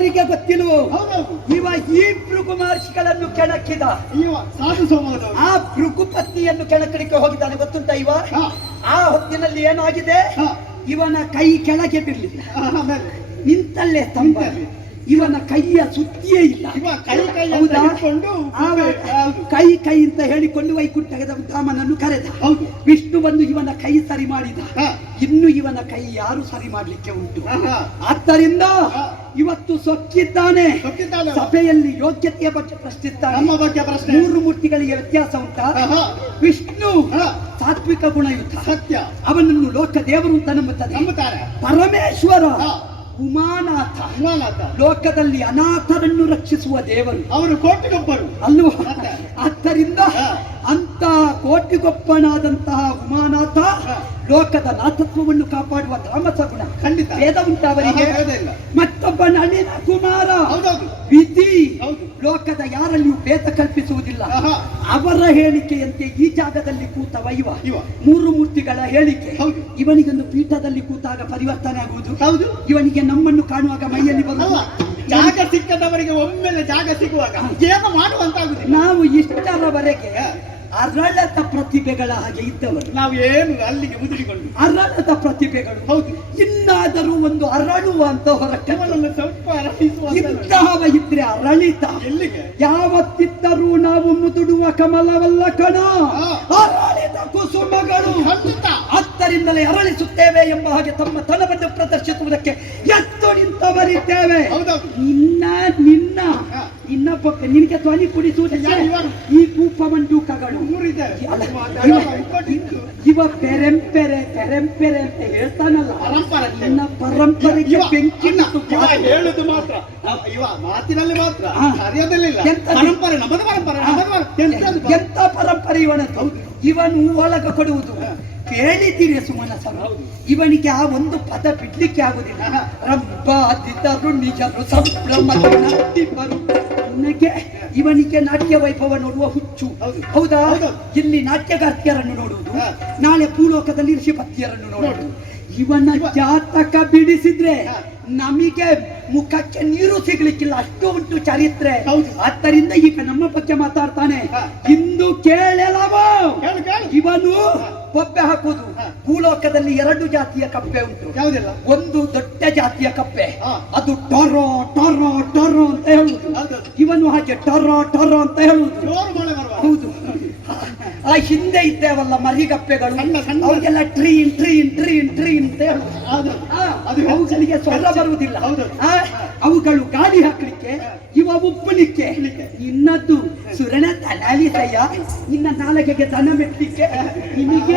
ಅವರಿಗೆ ಗೊತ್ತಿಲ್ವೋ ಹೌದೌದು. ಇವ ಈ ಭೃಗು ಮಹರ್ಷಿಗಳನ್ನು ಕೆಣಕಿದ ಇವ ಸಾಧು ಸೋಮದವರು. ಆ ಭೃಗು ಪತ್ನಿಯನ್ನು ಕೆಣಕಲಿಕ್ಕೆ ಹೋಗಿದ್ದಾನೆ ಗೊತ್ತುಂಟ ಇವ. ಹಾ. ಆ ಹೊತ್ತಿನಲ್ಲಿ ಏನಾಗಿದೆ, ಹಾ. ಇವನ ಕೈ ಕೆಳಗೆ ಬಿರ್ಲಿಲ್ಲ, ಆಮೇಲೆ ನಿಂತಲ್ಲೇ ಸ್ತಂಭ. ಇವನ ಕೈಯ ಸುದ್ದಿಯೇ ಇಲ್ಲ. ಇವ ಕೈ ಕೈ ಅಂತ ಹೌದಾ? ಹಿಡ್ಕೊಂಡು ಹೌದು. ಕೈ ಕೈ ಅಂತ ಹೇಳಿಕೊಂಡು ವೈಕುಂಠದ ಧಾಮನನ್ನು ಕರೆದ. ಹೌದು. ವಿಷ್ಣು ಬಂದು ಇವನ ಕೈ ಸರಿ ಮಾಡಿದ. ಹಾ. ಇನ್ನು ಇವನ ಕೈ ಯಾರು ಸರಿ ಮಾಡ್ಲಿಕ್ಕೆ ಉಂಟು. ಹಾ. ಆದ್ದರಿಂದ ಹಾ. ಇವತ್ತು ಸೊಕ್ಕಿದ್ದಾನೆ. ಸೊಕ್ಕಿದ್ದಾನೆ. ಸಭೆಯಲ್ಲಿ ಯೋಗ್ಯತೆಯ ಬಗ್ಗೆ ಪ್ರಶ್ನಿಸ್ತಾನೆ. ನಮ್ಮ ಬಗ್ಗೆ ಪ್ರಶ್ನೆ. ಮೂರು ಮೂರ್ತಿಗಳಿಗೆ ವ್ಯತ್ಯಾಸ ಉಂಟಾ? ಹಾ. ವಿಷ್ಣು ಹಾ. ಸಾತ್ವಿಕ ಗುಣಯುತ, ಸತ್ಯ. ಅವನನ್ನು ಲೋಕ ದೇವರು ಅಂತ ನಂಬುತ್ತದೆ. ನಂಬುತ್ತಾರೆ. ಪರಮೇಶ್ವರ ಹಾ. ಉಮಾನಾಥ, ಉಮಾನಾಥ. ಲೋಕದಲ್ಲಿ ಅನಾಥರನ್ನು ರಕ್ಷಿಸುವ ದೇವರು. ಅವರು ಕೋಟಿಗೊಬ್ಬರು ಅಲ್ವಾ? ಮತ್ತೆ? ಆದ್ದರಿಂದ ಹಾ. ಅಂತ ಕೋಟಿಗೊಬ್ಬನಾದಂತಹ ಉಮಾನಾಥ ಹಾ. ಲೋಕದ ನಾಥತ್ವವನ್ನು ಕಾಪಾಡುವ ತಾಮಸ ಗುಣ. ಖಂಡಿತ. ಭೇದ ಉಂಟವರಿಗೆ. ಹಾ, ಭೇದ ಇಲ್ಲ. ಮತ್ತೊಬ್ಬ ನಳಿನ ಕುಮಾರ ಹೌದೌದು. ವಿಧಿ. ಹೌದು. ಲೋಕದ ಯಾರಲ್ಲಿಯೂ ಭೇದ ಕಲ್ಪಿಸುವುದಿಲ್ಲ. ಆಹಾ. ಅವರ ಹೇಳಿಕೆಯಂತೆ ಈ ಜಾಗದಲ್ಲಿ ಕೂತವ ಇವ. ಇವ. ಮೂರು ಮೂರ್ತಿಗಳ ಹೇಳಿಕೆ. ಹೌದು. ಇವನಿಗೊಂದು ಪೀಠದಲ್ಲಿ ಕೂತಾಗ ಪರಿವರ್ತನೆ ಆಗುವುದು. ಹೌದು. ಇವನಿಗೆ ನಮ್ಮನ್ನು ಕಾಣುವಾಗ ಮೈಯಲ್ಲಿ ಅಲ್ಲ, ಬರುವುದು. ಜಾಗ ಸಿಕ್ಕದವರಿಗೆ ಒಮ್ಮೆಲೆ ಜಾಗ ಸಿಗುವಾಗ ಏನು ಮಾಡುವಂತಾಗುದಿಲ್ಲ. ನಾವು ಇಷ್ಟರವರೆಗೆ ಅರಳದ ಪ್ರತಿಭೆಗಳ ಹಾಗೆ ಇದ್ದವರು. ನಾವು ಏನು ಅಲ್ಲಿಗೆ ಮುದುರಿಕೊಂಡು ಅರಳದ ಪ್ರತಿಭೆಗಳು. ಹೌದು. ಇನ್ನಾದರೂ ಒಂದು ಅರಳುವ ಅಂತ ಹೊರಟೆ. ಅವನನ್ನು ಸ್ವಲ್ಪ ಅರಳಿಸುವ ಇಂತಹವ ಇದ್ರೆ ಅರಳಿತ. ಎಲ್ಲಿಗೆ? ಯಾವತ್ತಿದ್ದರೂ ನಾವು ಮುದುಡುವ ಕಮಲವಲ್ಲ ಕಣ, ಹಾ. ಅರಳಿದ ಕುಸುಮಗಳು. ಖಂಡಿತ. ಆದ್ದರಿಂದಲೇ ಅರಳಿಸುತ್ತೇವೆ ಎಂಬ ಹಾಗೆ ತಮ್ಮ ತನವನ್ನು ಪ್ರದರ್ಶಿಸುವುದಕ್ಕೆ ಎದ್ದು ನಿಂತವರಿದ್ದೇವೆ. ಹೌದೌದು. ನಿನ್ನ ಹಾ. ನಿನ್ನ ಪಕ್ಕ ನಿನಗೆ ಧ್ವನಿ ಕುಡಿಸುವುದಿಲ್ಲ. ಇವರು? ಈ ಕೂಪಮಂಡೂಕಗಳು ಮೂರಿದ್ದಾರೆ. ಅಲ್ಲ, ಇಪ್ಪತ್ತಿತ್ತು. ಇವ ಪೆರೆಂಪೆರೆ ಪೆರೆಂಪೆರೆ ಅಂತ ಹೇಳ್ತಾನಲ್ಲ, ಪರಂಪರೆ. ನಿನ್ನ ಪರಂಪರೆಗೆ ಇವ ಬೆಂಕಿ ಅಲ್ಲ, ಇಟ್ಟು ಇವ ಹೇಳುದು ಮಾತ್ರ, ಇವ ಮಾತಿನಲ್ಲಿ ಮಾತ್ರ, ಹಾ. ಕಾರ್ಯದಲ್ಲಿಲ್ಲ. ಎಂತದು? ಪರಂಪರೆ ನಮ್ಮದು, ಪರಂಪರೆ ನಮ್ಮದು, ಎಂತದು? ಎಂತ ಪರಂಪರೆ ಇವನದ್ದು. ಇವನು ಒಳಗ ಕೊಡುವುದು ಕೇಳಿದ್ದೀರಿ ಸುಮನ ಸರ್. ಇವನಿಗೆ ಆ ಒಂದು ಪದ ಬಿಡ್ಲಿಕ್ಕೆ ಆಗುದಿಲ್ಲ. ರಬ್ಬಾದಿದ್ದರು ನಿಜರು ಸಂಭ್ರಮದ ನಟಿಪರು. ಇವನಿಗೆ ನಾಟ್ಯ ವೈಭವ ನೋಡುವ ಹುಚ್ಚು. ಹೌದಾ? ಇಲ್ಲಿ ನಾಟ್ಯಗಾರ್ತಿಯರನ್ನು ನೋಡುವುದು, ನಾಳೆ ಭೂಲೋಕದಲ್ಲಿ ಋಷಿಪತ್ನಿಯರನ್ನು ನೋಡುವುದು. ಇವನ ಜಾತಕ ಬಿಡಿಸಿದ್ರೆ ನಮಗೆ ಮುಖಕ್ಕೆ ನೀರು ಸಿಗ್ಲಿಕ್ಕಿಲ್ಲ, ಅಷ್ಟು ಉಂಟು ಚರಿತ್ರೆ. ಆದ್ದರಿಂದ ಈಗ ನಮ್ಮ ಬಗ್ಗೆ ಮಾತಾಡ್ತಾನೆ. ಇಂದು ಕೇಳಲವೋ, ಇವನು ಬೊಬ್ಬೆ ಹಾಕುವುದು. ಭೂಲೋಕದಲ್ಲಿ 2 ಜಾತಿಯ ಕಪ್ಪೆ ಉಂಟು. ಯಾವುದಿಲ್ಲ? ಒಂದು ದೊಡ್ಡ ಜಾತಿಯ ಕಪ್ಪೆ, ಅದು ಟೊರೋ ಟೊರೋ ಟೊರೋ ಅಂತ ಹೇಳುವುದು. ಇವನು ಹಾಗೆ ಟೊರೋ ಟೊರೋ ಅಂತ ಹೇಳುವುದು. ಹೌದು. ಆ ಹಿಂದೆ ಇದ್ದೇವಲ್ಲ ಮರಿಗಪ್ಪೆಗಳು, ಅವುಗೆಲ್ಲ ಟ್ರೀನ್ ಟ್ರೀನ್ ಟ್ರೀನ್ ಟ್ರೀನ್ ಅಂತ ಹೇಳುವುದು. ಅವುಗಳಿಗೆ ಸ್ವರ ಬರುವುದಿಲ್ಲ. ಅವುಗಳು ಗಾಳಿ ಹಾಕ್ಲಿಕ್ಕೆ, ಇವ ಉಪ್ಪಲಿಕ್ಕೆ. ಇನ್ನದ್ದು ಸುರಣ ತಲಾಲಿಸಯ್ಯ, ನಿನ್ನ ನಾಲಗೆಗೆ ದನ ಮೆಟ್ಲಿಕ್ಕೆ. ನಿಮಗೆ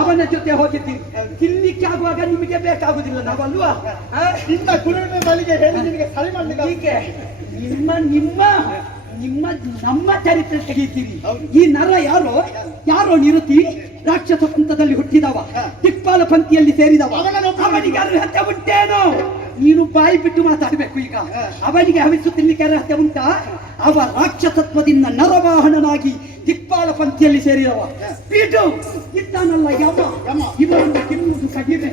ಅವನ ಜೊತೆ ಹೋಗಿದ್ದೀನಿ, ತಿನ್ಲಿಕ್ಕೆ ಆಗುವಾಗ ನಿಮಗೆ ಬೇಕಾಗುದಿಲ್ಲ ನಾವಲ್ವಾ? ಹೀಗೆ ನಿಮ್ಮ ನಿಮ್ಮ ನಿಮ್ಮ ನಮ್ಮ ಚರಿತ್ರೆ ತೆಗೀತೀರಿ. ಈ ನರ ಯಾರೋ ಯಾರೋ ನಿರುತಿ ರಾಕ್ಷಸ ಪಂಥದಲ್ಲಿ ಹುಟ್ಟಿದವ, ದಿಕ್ಪಾಲ ಪಂಥಿಯಲ್ಲಿ ಸೇರಿದವ. ಅವನಿಗೆ ಅರ್ಹತೆ ಉಂಟೇನೋ? ನೀನು ಬಾಯಿ ಬಿಟ್ಟು ಮಾತಾಡಬೇಕು. ಈಗ ಅವನಿಗೆ ಹವಿಸು ತಿನ್ಲಿಕ್ಕೆ ಅರ್ಹತೆ ಉಂಟಾ? ಅವ ರಾಕ್ಷಸತ್ವದಿಂದ ನರವಾಹನನಾಗಿ ದಿಕ್ಪಾಲ ಪಂಥಿಯಲ್ಲಿ ಸೇರಿದವ. ಪೀಠು ಇದ್ದಾನಲ್ಲ ಯಮ, ಇವರನ್ನು ತಿನ್ನುವುದು ಕಡಿಮೆ.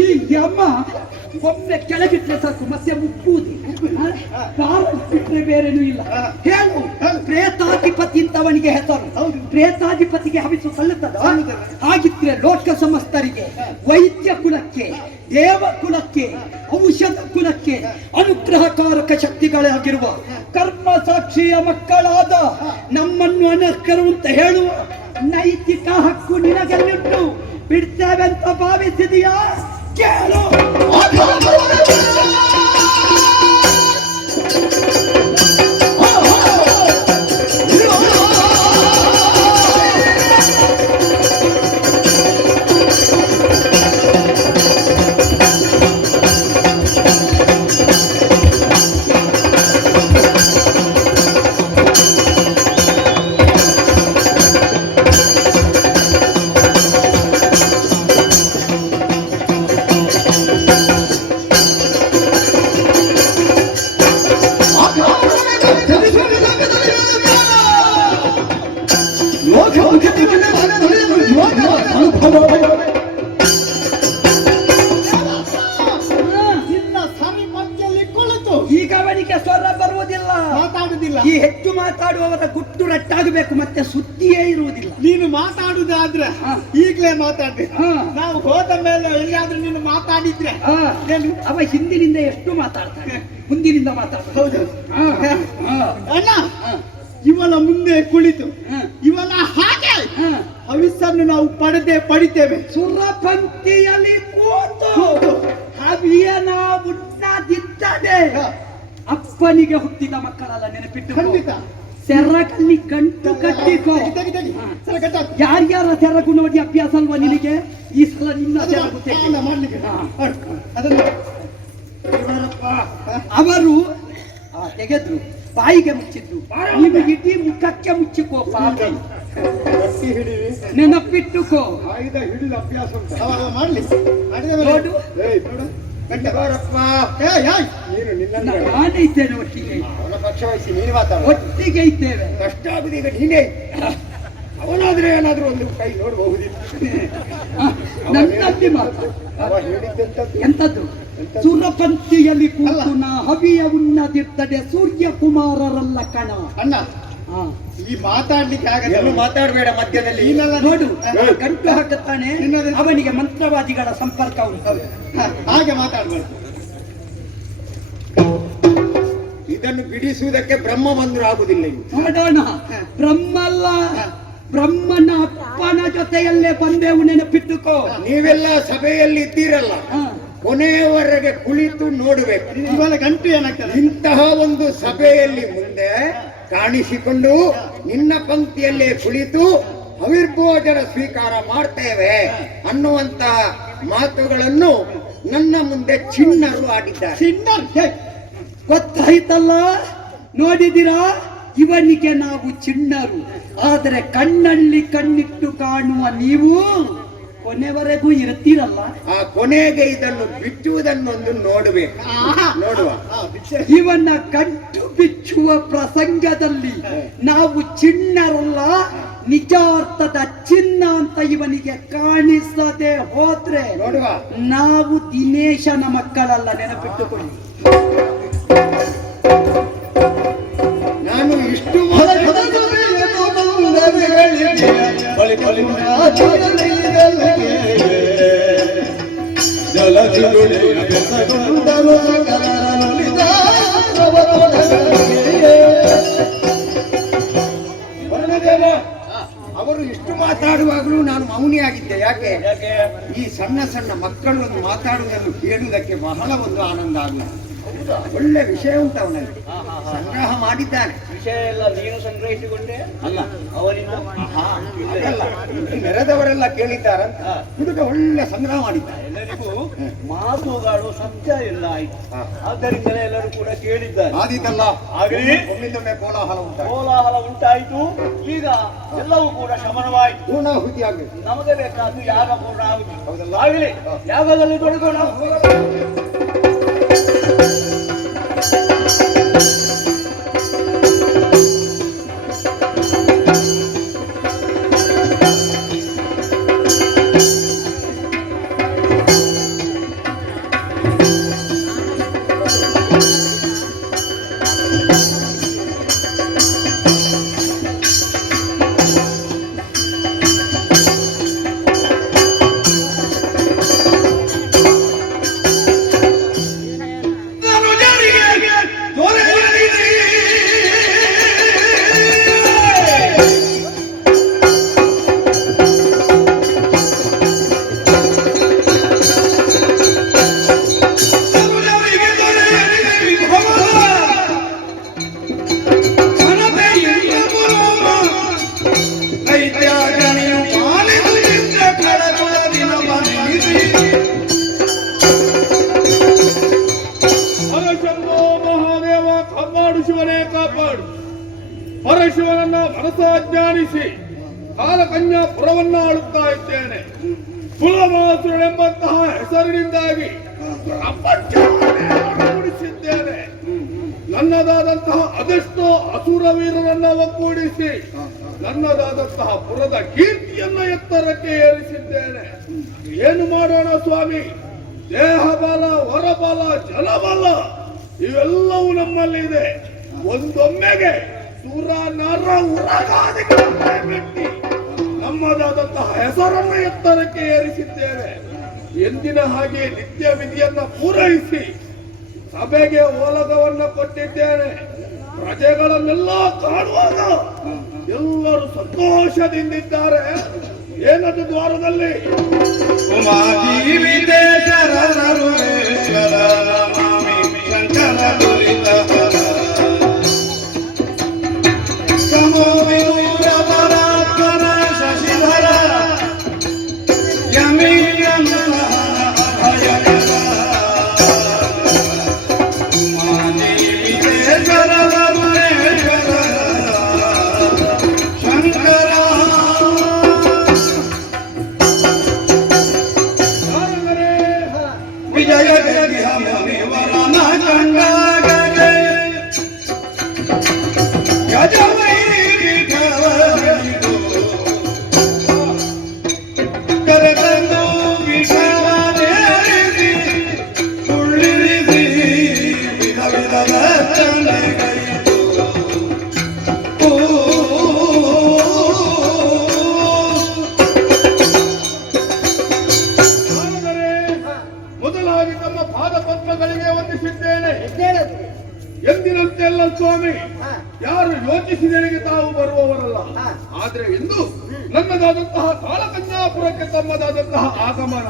ಈ ಯಮ ಒಮ್ಮೆ ಕೆಳಗಿಟ್ರೆ ಸಾಕು, ಮತ್ತೆ ಮುಪ್ಪುವುದು. ಬಿಟ್ರೆ ಬೇರೇನೂ ಇಲ್ಲ. ಹೇಳು, ಪ್ರೇತಾಧಿಪತಿ ಅಂತ ಅವನಿಗೆ ಹೆಸರು. ಪ್ರೇತಾಧಿಪತಿಗೆ ಹವಿಸು ಸಲ್ಲುತ್ತದೆ. ಹಾಗಿದ್ರೆ ಲೋಕ ಸಮಸ್ತರಿಗೆ, ವೈದ್ಯ ಕುಲಕ್ಕೆ, ದೇವ ಕುಲಕ್ಕೆ, ಔಷಧ ಕುಲಕ್ಕೆ ಅನುಗ್ರಹಕಾರಕ ಶಕ್ತಿಗಳಾಗಿರುವ ಕರ್ಮ ಸಾಕ್ಷಿಯ ಮಕ್ಕಳಾದ ನಮ್ಮನ್ನು ಅನರ್ಹರು ಅಂತ ಹೇಳುವ ನೈತಿಕ ಹಕ್ಕು ನಿನಗೆಲ್ಲಿಟ್ಟು ಬಿಡ್ತೇವೆ ಅಂತ ಭಾವಿಸಿದೆಯಾ? ಕೇಳು. ಈ ಹೆಚ್ಚು ಮಾತಾಡುವವರ ಗುಟ್ಟು ರಟ್ಟಾಗಬೇಕು, ಮತ್ತೆ ಸುದ್ದಿಯೇ ಇರುವುದಿಲ್ಲ. ನೀನು ಮಾತಾಡುದಾದ್ರೆ ಹಾ. ಈಗಲೇ ಮಾತಾಡ್ಬೇಕು. ಹಾ. ನಾವು ಹೋದ ಮೇಲೆ ಎಲ್ಲಿಯಾದ್ರೂ ನೀನು ಮಾತಾಡಿದ್ರೆ ಆ, ಏನು? ಅವ ಹಿಂದಿನಿಂದ ಎಷ್ಟು ಮಾತಾಡ್ತಾನೆ, ಮುಂದಿನಿಂದ ಮಾತಾಡ್ತಾನೆ. ಹೌದು. ಆ, ಆ, ಅಣ್ಣ ಆ, ಇವನ ಮುಂದೆ ಕುಳಿತು ಆ, ಇವನ ಹಾಗೆ ಆ. ಹವಿಸ್ಸನ್ನು ನಾವು ಪಡಿತೇವೆ. ಸುರಪಂಕ್ತಿಯಲ್ಲಿ ಕೂತು ಹವಿಯನ ಉಣ್ಣದಿದ್ದರೆ ಅಪ್ಪನಿಗೆ ಹುಟ್ಟಿದ ಮಕ್ಕಳಲ್ಲ, ನೆನಪಿಟ್ಟು. ಖಂಡಿತ. ಸೆರಗಲ್ಲಿ ಗಂಟು ಕಟ್ಟಿಕೋ. ತೆಗಿ, ತೆಗಿ. ಸರ ಕಟ್ಟ. ಯಾರ್ಯಾರ ಸೆರಗು ನೋಡಿ ಅಭ್ಯಾಸ ಅಲ್ವಾ ನಿನಗೆ? ಈ ಸಲ ನಿನ್ನ ಸೆರಗು ತೆಗಿ. ಮಾಡ್ಲಿಕ್ಕೆ ಹಾ. ಅದನ್ನು ಅವರು ತೆಗೆದ್ರು, ಬಾಯಿಗೆ ಮುಚ್ಚಿದ್ರು, ನೀವು ಇಡೀ ಮುಖಕ್ಕೆ ಮುಚ್ಚಿಕೋ ಪಾಪಿ. ನೆನಪಿಟ್ಟುಕೋ. ಆಯುಧ ಹಿಡಿದ ಅಭ್ಯಾಸ ಉಂಟು. ಮಾಡ್ಲಿ ನೋಡು, ನೀನು ನಿನ್ನ ನಾನೇ ಇದ್ದೇನೆ ಒಟ್ಟಿಗೆ, ಅವನ ಪಕ್ಷ ವಹಿಸಿ ನೀನು ಮಾತಾಡ. ಒಟ್ಟಿಗೆ ಇದ್ದೇವೆ. ಕಷ್ಟ ಆಗುದು ಈಗ ನೀನೇ. ಅವನಾದ್ರೆ ಏನಾದ್ರೂ ಒಂದು ಕೈ ನೋಡಬಹುದಿತ್ತು. ನನ್ನಲ್ಲಿ ಮಾತ್ರ ಅವ ಹೇಳಿದ್ದಂಥದ್ದು ಎಂತದ್ದು? ಸುರಪಂಕ್ತಿಯಲ್ಲಿ ಕೂತು ನಾ ಹವಿಯ ಉಣ್ಣದಿರ್ತದೆ ಸೂರ್ಯಕುಮಾರರಲ್ಲ ಕಣ. ಅಣ್ಣ ಆ, ಈ ಮಾತಾಡ್ಲಿಕ್ಕೆ ಆಗಲ್ಲ. ಎಲ್ಲೂ ಮಾತಾಡಬೇಡ ಮಧ್ಯದಲ್ಲಿ. ನೀನೆಲ್ಲ ನೋಡು, ಗಂಟು ಹಾಕುತ್ತಾನೆ, ಅವನಿಗೆ ಮಂತ್ರವಾದಿಗಳ ಸಂಪರ್ಕ ಉಂಟು. ಹಾಗೆ ಮಾತಾಡ್ಬಾರ್ದು. ಇದನ್ನು ಬಿಡಿಸುವುದಕ್ಕೆ ಬ್ರಹ್ಮ ಬಂದ್ರು ಆಗುದಿಲ್ಲ ಇದು. ನೋಡೋಣ, ಬ್ರಹ್ಮಲ್ಲ, ಬ್ರಹ್ಮನ ಅಪ್ಪನ ಜೊತೆಯಲ್ಲೇ ಬಂದೆವು, ನೆನಪಿಟ್ಟುಕೋ. ನೀವೆಲ್ಲ ಸಭೆಯಲ್ಲಿ ಇದ್ದೀರಲ್ಲ, ಆ, ಕೊನೆಯವರೆಗೆ ಕುಳಿತು ನೋಡಬೇಕು. ಇವಾಗ ಗಂಟು ಏನಾಗ್ತದೆ? ಇಂತಹ ಒಂದು ಸಭೆಯಲ್ಲಿ ಮುಂದೆ ಕಾಣಿಸಿಕೊಂಡು ನಿನ್ನ ಪಂಕ್ತಿಯಲ್ಲೇ ಕುಳಿತು ಅವಿರ್ಭೋಜನ ಸ್ವೀಕಾರ ಮಾಡ್ತೇವೆ ಅನ್ನುವಂತಹ ಮಾತುಗಳನ್ನು ನನ್ನ ಮುಂದೆ ಚಿಣ್ಣರು ಆಡಿದ್ದಾರೆ. ಚಿನ್ನ ಗೊತ್ತಾಯ್ತಲ್ಲ, ನೋಡಿದಿರಾ? ಇವನಿಗೆ ನಾವು ಚಿಣ್ಣರು, ಆದರೆ ಕಣ್ಣಲ್ಲಿ ಕಣ್ಣಿಟ್ಟು ಕಾಣುವ ನೀವು ಕೊನೆವರೆಗೂ ಇರ್ತೀರಲ್ಲ. ಆ ಕೊನೆಗೆ ಇದನ್ನು ಬಿಚ್ಚುವುದನ್ನೊಂದು ನೋಡಬೇಕು. ನೋಡುವ. ಇವನ ಗಂಟು ಬಿಚ್ಚುವ ಪ್ರಸಂಗದಲ್ಲಿ ನಾವು ಚಿಣ್ಣರಲ್ಲ, ನಿಜಾರ್ಥದ ಚಿನ್ನ ಅಂತ ಇವನಿಗೆ ಕಾಣಿಸದೆ ಹೋದ್ರೆ ನೋಡುವ. ನಾವು ದಿನೇಶನ ಮಕ್ಕಳಲ್ಲ, ನೆನಪಿಟ್ಟುಕೊಳ್ಳಿ. ನಾನು ಇಷ್ಟು ಅವರು ಇಷ್ಟು ಮಾತಾಡುವಾಗಲೂ ನಾನು ಮೌನಿಯಾಗಿದ್ದೆ. ಯಾಕೆ? ಈ ಸಣ್ಣ ಸಣ್ಣ ಮಕ್ಕಳು ಒಂದು ಮಾತಾಡುವುದನ್ನು ಕೇಳುವುದಕ್ಕೆ ಬಹಳ ಒಂದು ಆನಂದ ಆಗುವುದು. ಒಳ್ಳೆ ವಿಷಯ ಉಂಟು ಅವನಲ್ಲಿ, ಸಂಗ್ರಹ ಮಾಡಿದ್ದಾನೆ. ವಿಷಯ ಎಲ್ಲ ನೀನು ಸಂಗ್ರಹಿಸಿಕೊಂಡೆ ಅಲ್ಲ ಅವರಿಂದ. ಹಾಗಲ್ಲ, ಈ ನೆರೆದವರೆಲ್ಲ ಕೇಳಿದ್ದಾರಂತ ಹುಡುಗ ಒಳ್ಳೆ ಸಂಗ್ರಹ ಮಾಡಿದ್ದಾನೆ. ಎಲ್ಲರಿಗೂ ಮಾತುಗಳು ಸತ್ಯ ಎಲ್ಲ ಆಯ್ತು. ಆದ್ದರಿಂದಲೇ ಎಲ್ಲರೂ ಕೂಡ ಕೇಳಿದ್ದಾರೆ. ಆದೀತಲ್ಲ, ಆಗಲಿ ಒಮ್ಮಿಂದೊಮ್ಮೆ ಕೋಲಾಹಲ ಉಂಟಾಗಿ ಕೋಲಾಹಲ ಉಂಟಾಯಿತು. ಈಗ ಎಲ್ಲವೂ ಕೂಡ ಶಮನವಾಯಿತು. ಪೂರ್ಣಾಹುತಿ ಆಗಬೇಕು. ನಮಗೆ ಬೇಕಾದ್ದು ಯಾಗ ಪೂರ್ಣ ಆಗುದು. ಹೌದಲ್ಲ? ಆಗಲಿ, ಯಾಗದಲ್ಲಿ ತೊಡಗೋಣ. ಪರಶಿವನನ್ನ ಮನಸಾಜ್ಞಾನಿಸಿ ಕಾಲಕನ್ಯಾ ಪುರವನ್ನ ಆಳುತ್ತಾ ಇದ್ದೇನೆ. ಕುಲಮಾಸುರೆಂಬಂತಹ ಹೆಸರಿನಿಂದಾಗಿ ಒಗ್ಗೂಡಿಸಿದ್ದೇನೆ. ನನ್ನದಾದಂತಹ ಅದೆಷ್ಟೋ ಅಸುರ ವೀರರನ್ನ ಒಗ್ಗೂಡಿಸಿ ನನ್ನದಾದಂತಹ ಪುರದ ಕೀರ್ತಿಯನ್ನ ಎತ್ತರಕ್ಕೆ ಏರಿಸಿದ್ದೇನೆ. ಏನು ಮಾಡೋಣ ಸ್ವಾಮಿ? ದೇಹ ಬಲ, ಹೊರಬಲ, ಜಲಬಲ ಇವೆಲ್ಲವೂ ನಮ್ಮಲ್ಲಿ ಇದೆ. ಒಂದೊಮ್ಮೆಗೆ ಸುರ ನರ ಉರಗಾದಿಗಳನ್ನೇ ಮೆಟ್ಟಿ ನಮ್ಮದಾದಂತಹ ಹೆಸರನ್ನು ಎತ್ತರಕ್ಕೆ ಏರಿಸಿದ್ದೇವೆ. ಎಂದಿನ ಹಾಗೆ ನಿತ್ಯ ವಿಧಿಯನ್ನ ಪೂರೈಸಿ ಸಭೆಗೆ ಓಲಗವನ್ನ ಕೊಟ್ಟಿದ್ದೇನೆ. ಪ್ರಜೆಗಳನ್ನೆಲ್ಲ ಕಾಣುವಾಗ ಎಲ್ಲರೂ ಸಂತೋಷದಿಂದಿದ್ದಾರೆ. ಏನದು ದ್ವಾರದಲ್ಲಿ ಮೊದಲಾಗಿ ತಮ್ಮ ಪಾದಪದ್ಮಗಳಿಗೆ ವಂದಿಸಿದ್ದೇನೆ. ಎಂದಿನಂತೆಲ್ಲ ಸ್ವಾಮಿ, ಯಾರು ಯೋಚಿಸಿದರಿಗೆ ತಾವು ಬರುವವರಲ್ಲ. ಆದ್ರೆ ಇಂದು ನನ್ನದಾದಂತಹ ಕಾಲಕನ್ಯಾಪುರಕ್ಕೆ ತಮ್ಮದಾದಂತಹ ಆಗಮನ.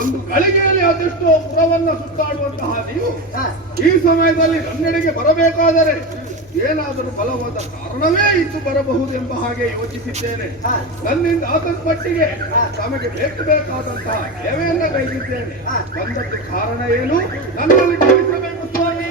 ಒಂದು ಗಳಿಗೆಯಲ್ಲಿ ಅದೆಷ್ಟೋ ಪುರವನ್ನ ಸುತ್ತಾಡುವಂತಹ ನೀವು ಈ ಸಮಯದಲ್ಲಿ ನನ್ನೆಡೆಗೆ ಬರಬೇಕಾದರೆ ಏನಾದರೂ ಬಲವಾದ ಕಾರಣವೇ ಇದ್ದು ಬರಬಹುದೆಂಬ ಹಾಗೆ ಯೋಚಿಸಿದ್ದೇನೆ. ನನ್ನಿಂದ ಆತನ ಮಟ್ಟಿಗೆ ತಮಗೆ ಬೇಕಾದಂತಹ ಸೇವೆಯನ್ನ ಕೈಗಿದ್ದೇನೆ. ಬಂದದ್ದು ಕಾರಣ ಏನು? ನನ್ನಲ್ಲಿ ತಿಳಿಸಬೇಕು ಸ್ವಾಮಿ.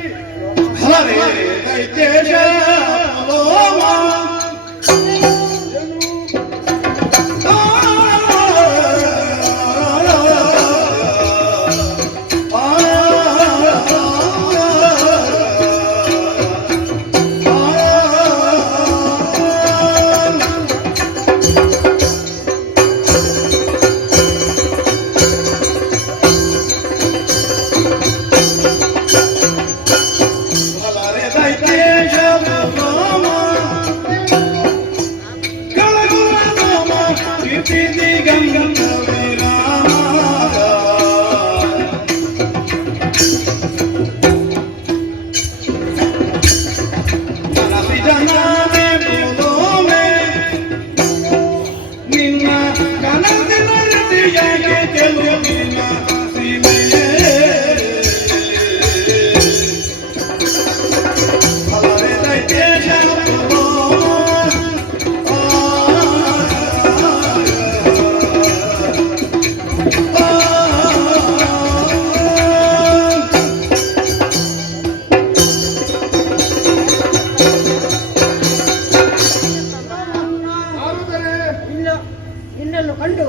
ನಿನ್ನನ್ನು ಕಂಡು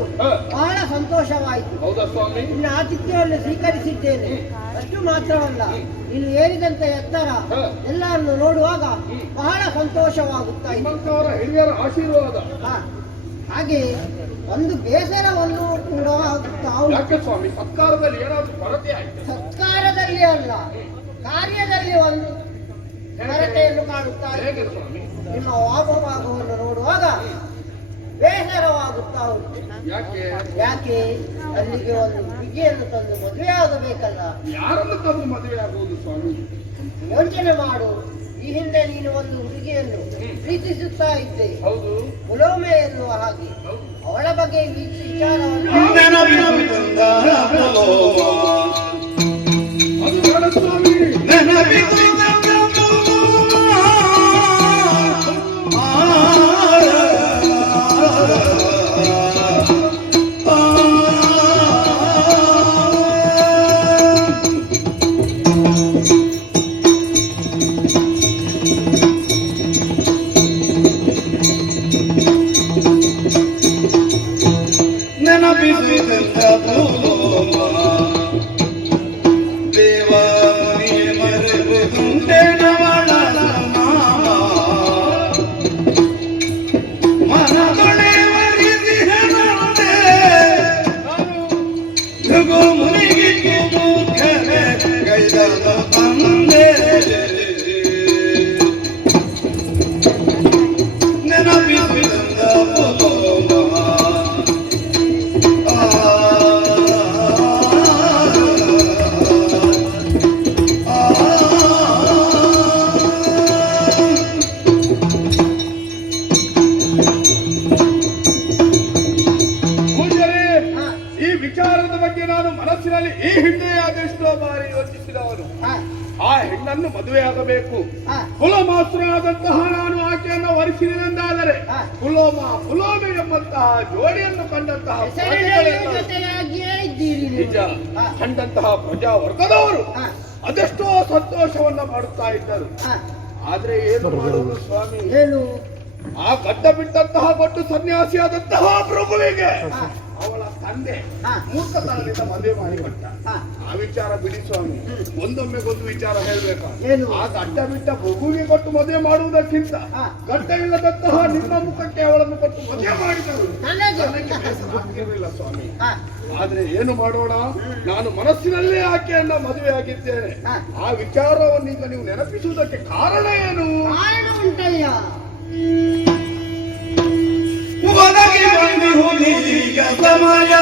ಬಹಳ ಸಂತೋಷವಾಯಿತು. ಹೌದಾ ಸ್ವಾಮಿ? ನಿನ್ನ ಆತಿಥ್ಯವನ್ನು ಸ್ವೀಕರಿಸಿದ್ದೇನೆ. ಅಷ್ಟು ಮಾತ್ರವಲ್ಲ, ನೀನು ಏರಿದಂತ ಎತ್ತರ ಎಲ್ಲರನ್ನು ನೋಡುವಾಗ ಬಹಳ ಸಂತೋಷವಾಗುತ್ತಾ ಇದೆ. ಹಿರಿಯರ ಆಶೀರ್ವಾದ. ಹಾಗೆ ಒಂದು ಬೇಸರವನ್ನು ಕೂಡ ಆಗುತ್ತಾ ಉಂಟು. ಯಾಕೆ ಸ್ವಾಮಿ? ಸತ್ಕಾರದಲ್ಲಿ ಏನಾದರೂ ಕೊರತೆ ಆಯ್ತು? ಸತ್ಕಾರದಲ್ಲಿ ಅಲ್ಲ, ಕಾರ್ಯದಲ್ಲಿ ಒಂದು ಕೊರತೆಯನ್ನು ಕಾಣುತ್ತಾ ಇದೆ. ನಿಮ್ಮ ವಾಗವಾಗವನ್ನು ನೋಡುವಾಗ ಬೇಸರವಾಗುತ್ತಾ ಉಂಟು. ಯಾಕೆ? ಅಲ್ಲಿಗೆ ಒಂದು ಹುಡುಗಿಯನ್ನು ತಂದು ಮದುವೆ ಆಗಬೇಕಲ್ಲ. ಯಾರನ್ನು ತಂದು ಮದುವೆ ಆಗುವುದು ಸ್ವಾಮಿ? ಯೋಚನೆ ಮಾಡು. ಈ ಹಿಂದೆ ನೀನು ಒಂದು ಹುಡುಗಿಯನ್ನು ಪ್ರೀತಿಸುತ್ತಾ ಇದ್ದೆ. ಹೌದು. ಮುಲೋಮೆ ಎನ್ನುವ ಹಾಗೆ. ಅವಳ ಬಗ್ಗೆ ವಿಚಾರವನ್ನು ಅದು ಬೇಡ ಸ್ವಾಮಿ. ಈ ಹಿಂದೆ ಅದೆಷ್ಟೋ ಬಾರಿ ಯೋಚಿಸಿದವನು ಹಾ, ಆ ಹೆಣ್ಣನ್ನು ಮದುವೆಯಾಗಬೇಕು. ಹಾ, ಕುಲಮಾಸ್ತ್ರರಾದಂತಹ ನಾನು ಆಕೆಯನ್ನು ವರಿಸಿದೆನೆಂದಾದರೆ ಹಾ. ಪುಲೋಮೆ ಎಂಬಂತಹ ಜೋಡಿಯನ್ನು ಕಂಡಂತಹ ಹೆಸರಿನಲ್ಲಿ ಪ್ರಜೆಗಳೆಲ್ಲ ಜೊತೆಯಾಗಿಯೇ ಇದ್ದೀರಿ ನೀವು. ನಿಜ ಹಾ, ಕಂಡಂತಹ ಪ್ರಜಾವರ್ಗದವರು ಹಾ, ಅದೆಷ್ಟೋ ಸಂತೋಷವನ್ನ ಮಾಡುತ್ತಾ ಇದ್ದರು. ಹಾ. ಆದ್ರೆ ಏನು ಮಾಡುವುದು ಸ್ವಾಮಿ, ಏನು? ಆ ಗಡ್ಡ ಬಿಟ್ಟಂತಹ ಗೊಟ್ಟು ಸನ್ಯಾಸಿಯಾದಂತಹ ಪ್ರಭುವಿಗೆ ಹಾ, ಅವಳ ತಂದೆ ಹಾ. ಮೂರ್ಖತನದಿಂದ ಮದುವೆ ಮಾಡಿಕೊಟ್ಟ. ಹಾ. ಆ ವಿಚಾರ ಬಿಡಿ ಸ್ವಾಮಿ, ಒಂದೊಮ್ಮೆ ಒಂದು ವಿಚಾರ ಹೇಳ್ಬೇಕಾ? ಏನು? ಆ ಗಡ್ಡ ಬಿಟ್ಟ ಮಗುವಿಗೆ ಕೊಟ್ಟು ಮದುವೆ ಮಾಡುವುದಕ್ಕಿಂತ ಹಾ. ಗಡ್ಡವಿಲ್ಲದಂತಹ ನಿಮ್ಮ ಮುಖಕ್ಕೆ ಅವಳನ್ನು ಕೊಟ್ಟು ಮದುವೆ ಮಾಡಿದರು ನನಗೆ? ನನಗೆ ಬೇಸರ ಆಗ್ತಿರ್ಲಿಲ್ಲ ಸ್ವಾಮಿ. ಹಾ, ಆದ್ರೆ ಏನು ಮಾಡೋಣ, ನಾನು ಮನಸ್ಸಿನಲ್ಲೇ ಆಕೆಯನ್ನ ಮದುವೆ ಆಗಿದ್ದೇನೆ. ಹಾ. ಆ ವಿಚಾರವನ್ನು ಈಗ ನೀವು ನೆನಪಿಸುವುದಕ್ಕೆ ಕಾರಣ ಏನು? ಕಾರಣ ಉಂಟಯ್ಯ. ಒದಗಿ ಬಂದಿಹುದೀಗ ಸಮಯ.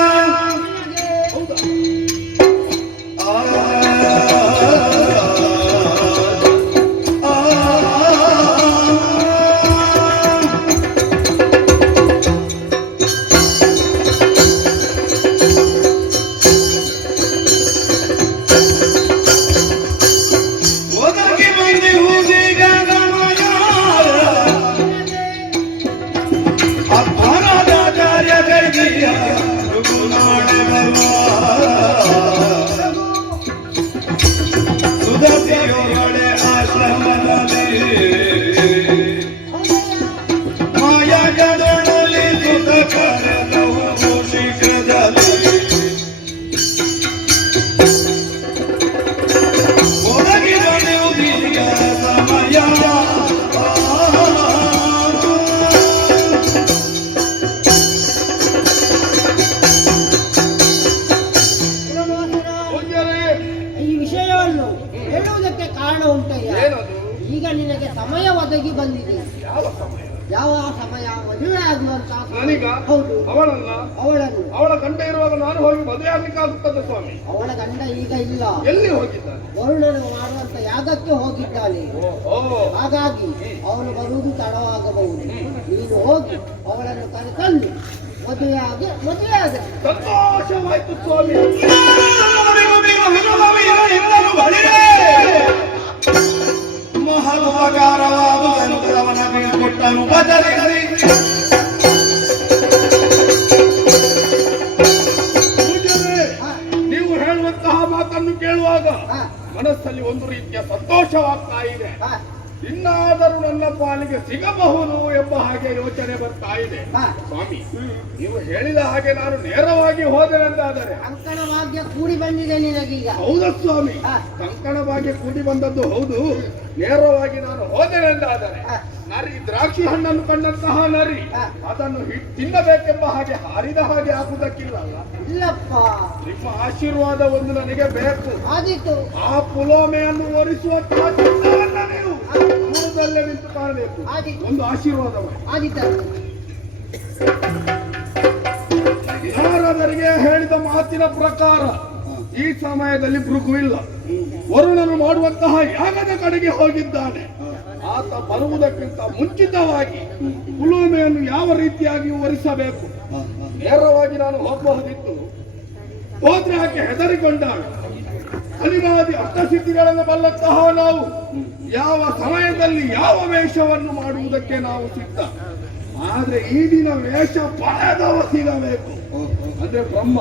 ಹೌದಾ? ಒದಗಿ ಬಂದಿಹುದೀಗ ಸಮಯ. ಅಪರಾಧ ಕಾರ್ಯಗಳಿಗೆ ರಘುನಾಡೆ ಬರುವ ಸುಧತಿಯೊಳಗೆ ಆಶ್ರಮದಲ್ಲಿ ಮಾಯಗದೊಳಲಿ ಸುತ ಕರೆದವು ಶೀಘ್ರದಲ್ಲಿ. ಒದಗಿ ಬಂದಿಹುದೀಗ ಸಮಯ. ಪುರಮಾಸನ, ಪೂಜ್ಯರೇ, ಈ ವಿಷಯವನ್ನು ಹೇಳುವುದಕ್ಕೆ ಕಾರಣ ಉಂಟಯ್ಯ. ಏನದು? ಈಗ ನಿನಗೆ ಸಮಯ ಒದಗಿ ಬಂದಿದೆ. ಯಾವ ಸಮಯ? ಯಾವ ಸಮಯ? ಮದುವೆ ಆಗುವಂತಹ ಸಮಯ. ನನಗ? ಹೌದು. ಅವಳಲ್ಲ, ಅವಳನ್ನು. ಅವಳ ಗಂಡ ಇರುವಾಗ ನಾನು ಹೋಗಿ ಮದುವೆ ಆಗ್ಲಿಕ್ಕಾಗುತ್ತದೆ ಸ್ವಾಮಿ. ಅವಳ ಗಂಡ ಈಗ ಇಲ್ಲ. ಎಲ್ಲಿ ಹೋಗಿದ್ದಾನೆ? ವರುಣನು ಮಾಡುವಂತ ಯಾಗಕ್ಕೆ ಹೋಗಿದ್ದಾನೆ. ಓಹೋ, ಹಾಗಾಗಿ ಅವನು ಬರುವುದು ತಡವಾಗಬಹುದು. ನೀನು ಹೋಗಿ ಅವಳನ್ನು ಕರೆತಂದು ಮದುವೆ ಆಗ. ಸಂತೋಷವಾಯ್ತು ಸ್ವಾಮಿ. ಮಹೋಪಕಾರವಾದುದನ್ನು ಅವನ ಬೀಳ್ಕೊಟ್ಟನು ಬದಲಿಸಿ. ಪೂಜ್ಯರೇ, ಹಾ, ನೀವು ಹೇಳುವಂತಹ ಮಾತನ್ನು ಕೇಳುವಾಗ ಹಾ, ಮನಸ್ಸಲ್ಲಿ ಒಂದು ರೀತಿಯ ಸಂತೋಷವಾಗ್ತಾ ಇದೆ. ಹಾ, ಇನ್ನಾದರೂ ನನ್ನ ಪಾಲಿಗೆ ಸಿಗಬಹುದು ಎಂಬ ಹಾಗೆ ಯೋಚನೆ ಬರ್ತಾ ಇದೆ. ಹಾ. ಸ್ವಾಮಿ, ನೀವು ಹೇಳಿದ ಹಾಗೆ ನಾನು ನೇರವಾಗಿ ಹೋದೆನೆಂದಾದರೆ. ಕಂಕಣ ಭಾಗ್ಯ ಕೂಡಿ ಬಂದಿದೆ ನಿನಗೀಗ. ಹೌದಾ ಸ್ವಾಮಿ? ಹಾ. ಕಂಕಣ ಭಾಗ್ಯ ಕೂಡಿ ಬಂದದ್ದು ಹೌದು. ನೇರವಾಗಿ ನಾನು ಹೋದೆನೆಂದಾದರೆ ಹಾ. ನರಿ ದ್ರಾಕ್ಷಿ ಹಣ್ಣನ್ನು ಕಂಡಂತಹ ನರಿ ಹಾ. ಅದನ್ನು ತಿನ್ನಬೇಕೆಂಬ ಹಾಗೆ ಹಾರಿದ ಹಾಗೆ ಆಗುವುದಕ್ಕಿಲ್ಲ. ಇಲ್ಲಪ್ಪ, ನಿಮ್ಮ ಆಶೀರ್ವಾದ ಒಂದು ನನಗೆ ಬೇಕು. ಆದೀತು. ಆ ಪುಲೋಮೆಯನ್ನು ಓರಿಸುವಂತಹ ಚಿತ್ತವನ್ನ ನೀವು ದೂರದಲ್ಲೇ ನಿಂತು ಕಾಣಬೇಕು. ಆದೀತು. ಒಂದು ಆಶೀರ್ವಾದ ಮಾಡಿ. ಆದೀತು. ನಾರದರಿಗೆ ಹೇಳಿದ ಮಾತಿನ ಪ್ರಕಾರ ಈ ಸಮಯದಲ್ಲಿ ಭೃಗುವಿಲ್ಲ. ವರುಣನು ಮಾಡುವಂತಹ ಯಾಗದ ಕಡೆಗೆ ಹೋಗಿದ್ದಾನೆ. ಆತ ಬರುವುದಕ್ಕಿಂತ ಮುಂಚಿತವಾಗಿ ಪುಲೋಮೆಯನ್ನು ಯಾವ ರೀತಿಯಾಗಿ ವರಿಸಬೇಕು ನೇರವಾಗಿ ನಾನು ಹೋಗಬಹುದಿತ್ತು. ಹೋದ್ರೆ ಆಕೆ ಹೆದರಿಕೊಂಡಾಗ ಅನಿವಾದಿ ಅಷ್ಟಸಿದ್ಧಿಗಳನ್ನು ಬಲ್ಲಂತಹ ನಾವು ಯಾವ ಸಮಯದಲ್ಲಿ ಯಾವ ವೇಷವನ್ನು ಮಾಡುವುದಕ್ಕೆ ನಾವು ಸಿದ್ಧ. ಆದ್ರೆ ಈ ದಿನ ವೇಷ ಪಡೆದವ ಸಿಗಬೇಕು ಅಂದ್ರೆ ಬ್ರಹ್ಮ.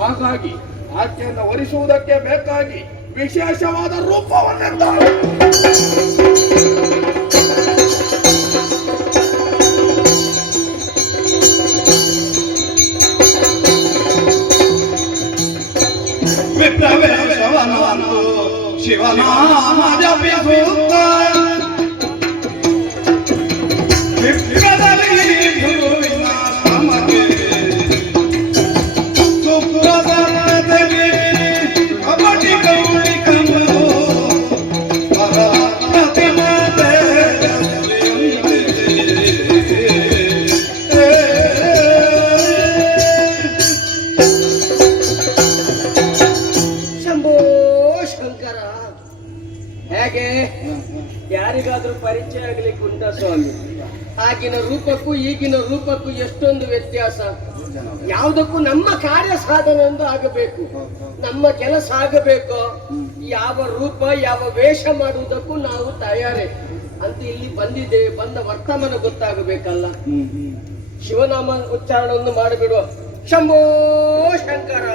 ಹಾಗಾಗಿ ಆಕೆಯನ್ನು ವರಿಸುವುದಕ್ಕೆ ಬೇಕಾಗಿ ವಿಶೇಷವಾದ ರೂಪವನ್ನೆಂದ ವಿಪ್ರವೇಶವನು ಶಿವನಾಮ ಜಪಿಸುತ್ತ ವಿಪ್ರದಲ್ಲಿ ಗುರುವಿನ ಶ್ರಮಕ್ಕೆ ಸುಪ್ರದತೆಗೆ ಕಬಡ್ಡಿ ಕೌಳಿ ಕಂಬು ಪ್ರತಿಮತೆ ಶಂಭೋ ಶಂಕರ. ಹೇಗೆ ಯಾರಿಗಾದ್ರೂ ಪರಿಚಯ ಆಗ್ಲಿಕ್ಕೆ ಉಂಟಾ ಸ್ವಾಮಿ? ಆಗಿನ ರೂಪಕ್ಕೂ ಈಗಿನ ರೂಪಕ್ಕೂ ಎಷ್ಟೊಂದು ವ್ಯತ್ಯಾಸ. ಯಾವುದಕ್ಕೂ ನಮ್ಮ ಕಾರ್ಯ ಸಾಧನೆ ಎಂದು ಆಗಬೇಕು, ನಮ್ಮ ಕೆಲಸ ಆಗಬೇಕು. ಯಾವ ರೂಪ ಯಾವ ವೇಷ ಮಾಡುವುದಕ್ಕೂ ನಾವು ತಯಾರೇ ಅಂತ ಇಲ್ಲಿ ಬಂದಿದ್ದೇವೆ. ಬಂದ ವರ್ತಮಾನ ಗೊತ್ತಾಗಬೇಕಲ್ಲ. ಶಿವನಾಮ ಉಚ್ಚಾರಣವನ್ನು ಮಾಡಿಬಿಡುವ. ಶಂಭೋ ಶಂಕರ.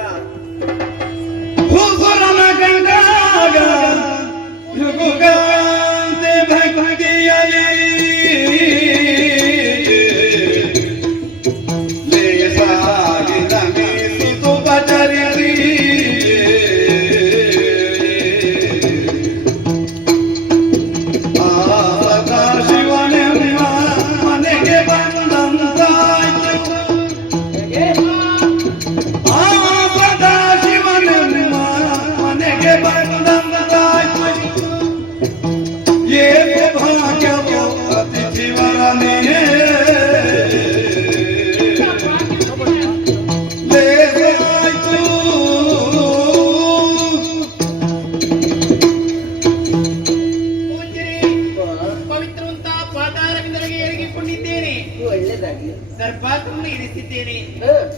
ಒಳ್ಳೆದಾಗಿ ದರ್ಬಾರನ್ನು ಇರಿಸಿದ್ದೇನೆ,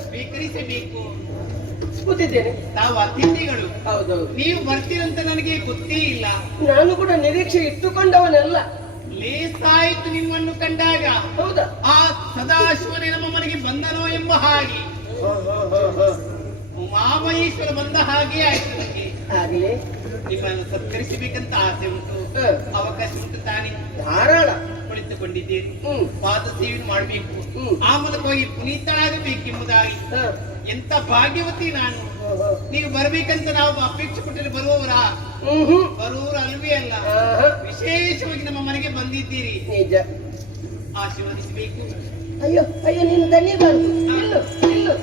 ಸ್ವೀಕರಿಸಬೇಕು. ಕೂತಿದ್ದೇನೆ. ನಾವು ಅತಿಥಿಗಳು. ಹೌದೌದು. ನೀವು ಬರ್ತೀರಂತ ನನಗೆ ಗೊತ್ತೇ ಇಲ್ಲ. ನಾನು ಕೂಡ ನಿರೀಕ್ಷೆ ಇಟ್ಟುಕೊಂಡವನೆಲ್ಲ. ಲೇಸಾಯಿತು ನಿಮ್ಮನ್ನು ಕಂಡಾಗ. ಹೌದಾ? ಆ ಸದಾಶಿವನೇ ನಮ್ಮ ಮನೆಗೆ ಬಂದನೋ ಎಂಬ ಹಾಗೆ, ಉಮಾಮಹೇಶ್ವರ ಬಂದ ಹಾಗೆ ಆಯ್ತು ನನಗೆ. ಆಗಲೇ ನಿಮ್ಮನ್ನು ಸತ್ಕರಿಸಬೇಕಂತ ಆಸೆ ಉಂಟು, ಅವಕಾಶ ಉಂಟು ತಾನೆ. ಧಾರಾಳ. ಕುಳಿತುಕೊಂಡಿದ್ದೇನೆ. ಪಾದ ಸೇವೆ ಮಾಡಬೇಕು, ಆ ಮೂಲಕವಾಗಿ ಪುನೀತರಾಗಬೇಕೆಂಬುದಾಗಿ. ಎಂತ ಭಾಗ್ಯವತಿ ನಾನು. ನೀವು ಬರ್ಬೇಕಂತ ನಾವು ಅಪೇಕ್ಷೆ ಕೊಟ್ಟರೆ ಬರುವವರಾ? ಬರುವವರು ಅಲ್ವೇ ಅಲ್ಲ, ವಿಶೇಷವಾಗಿ ನಮ್ಮ ಮನೆಗೆ ಬಂದಿದ್ದೀರಿ. ನಿಜ. ಆಶೀರ್ವದಿಸಬೇಕು. ಅಯ್ಯೋ ಅಯ್ಯೋ, ನೀನು ದಣಿಬಾರ್ದು. ಇಲ್ಲು ಇಲ್ಲು.